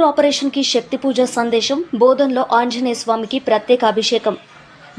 Sindoor operation కి శక్తి పూజ సందేశం. బోధన్లో ఆంజనేయ స్వామికి ప్రత్యేక అభిషేకం.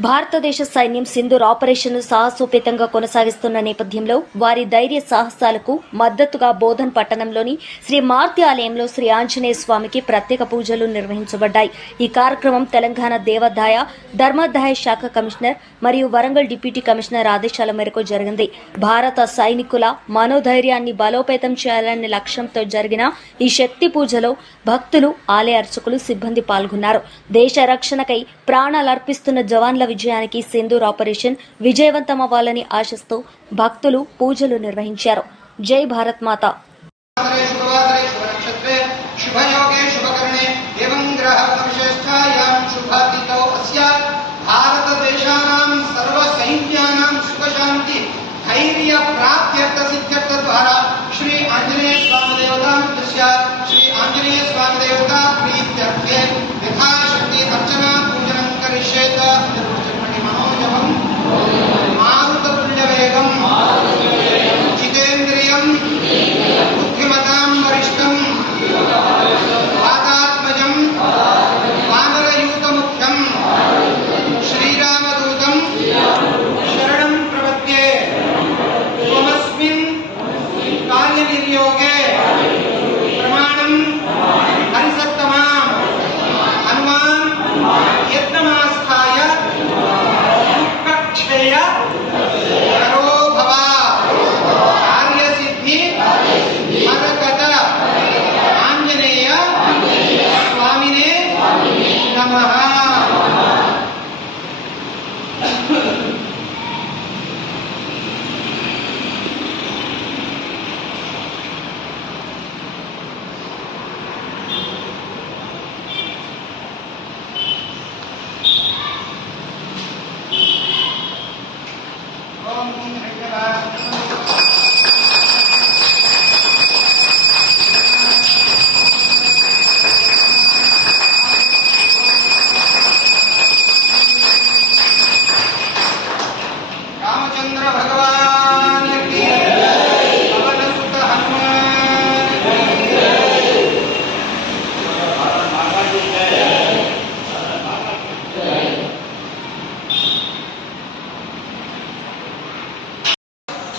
భారతదేశ సైన్యం సింధూర్ ఆపరేషన్ సాహసోపేతంగా కొనసాగిస్తున్న నేపథ్యంలో వారి ధైర్య సాహసాలకు మద్దతుగా బోధన్ పట్టణంలోని శ్రీ మారుతి ఆలయంలో శ్రీ ఆంజనేయ స్వామికి ప్రత్యేక పూజలు నిర్వహించబడ్డాయి. ఈ కార్యక్రమం తెలంగాణ దేవాదాయ ధర్మాదాయ శాఖ కమిషనర్ మరియు వరంగల్ డిప్యూటీ కమిషనర్ ఆదేశాల మేరకు జరిగింది. భారత సైనికుల మనోధైర్యాన్ని బలోపేతం చేయాలనే లక్ష్యంతో జరిగిన ఈ శక్తి పూజలో భక్తులు, ఆలయ అర్చకులు, సిబ్బంది పాల్గొన్నారు. దేశ రక్షణకై ప్రాణాలర్పిస్తున్న జవాన్ల విజయానికి సింధూర్ ఆపరేషన్ విజయవంతమవ్వాలని ఆశిస్తూ భక్తులు పూజలు నిర్వహించారు. జై భారత్ మాత. श्री आंजनेय स्वामी देवता श्री आंजनेय स्वामी देवता प्रीत्यर्थे यथाशक्ति अर्चना पूजनं करिष्येत. मनोजपं मारुततुल्यवेगं जितेन्द्रियं बुद्धिमतां वरिष्ठं वातात्मजं वानरयूतमुख्यं श्रीरामदूतं शरणं प्रपद्ये. त्वमस्मिन् कार्यनिर्योगे प्रमाणं हरिसत्तमां हनुमान् यत्नमास्थाय दुःखक्षय करो भव. कार्यसिद्धि मरकत आंजनेय स्वामिने नमः. रामचंद्र भगवान की पवन सुत हनुमान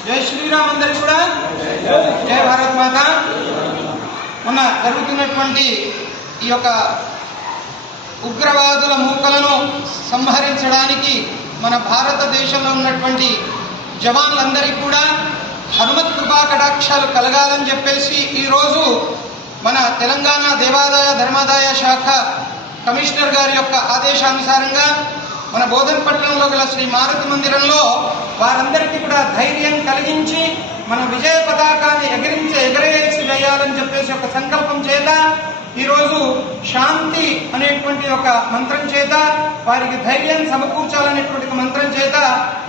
जय श्रीराम. अंदर కూడా జై భారత్ మాత. మొన్న జరుగుతున్నటువంటి ఈ యొక్క ఉగ్రవాదుల మూకలను సంహరించడానికి మన భారతదేశంలో ఉన్నటువంటి జవాన్లందరికీ కూడా హనుమత్ కృపా కటాక్షాలు కలగాలని చెప్పేసి ఈరోజు మన తెలంగాణ దేవాదాయ ధర్మాదాయ శాఖ కమిషనర్ గారి యొక్క ఆదేశానుసారంగా మన బోధన్ పట్టణంలో గల శ్రీ మారుతి మందిరంలో వారందరికీ కూడా ధైర్యం కలిగించి మన విజయ పతాకాన్ని ఎగరేసి వేయాలని చెప్పేసి ఒక సంకల్పం చేత ఈరోజు శాంతి అనేటువంటి ఒక మంత్రం చేత వారికి ధైర్యం సమకూర్చాలనేటువంటి మంత్రం చేత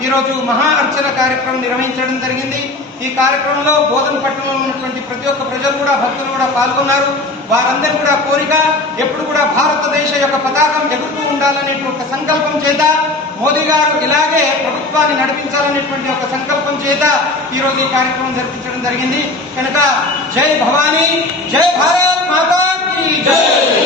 ఈరోజు మహా అర్చన కార్యక్రమం నిర్వహించడం జరిగింది. ఈ కార్యక్రమంలో బోధన్ పట్టణంలో ఉన్నటువంటి ప్రతి ఒక్క ప్రజలు కూడా, భక్తులు కూడా పాల్గొన్నారు. వారందరూ కూడా కోరిక ఎప్పుడు కూడా భారతదేశ యొక్క పతాకం ఎగురుతూ ఉండాలనేటువంటి ఒక సంకల్పం చేత, మోదీ గారు ఇలాగే ప్రభుత్వాన్ని నడిపించాలనేటువంటి ఒక సంకల్పం చేత ఈరోజు ఈ కార్యక్రమం జరిపించడం జరిగింది. కనుక జై భవానీ, జై భారత్ మాతా की जय.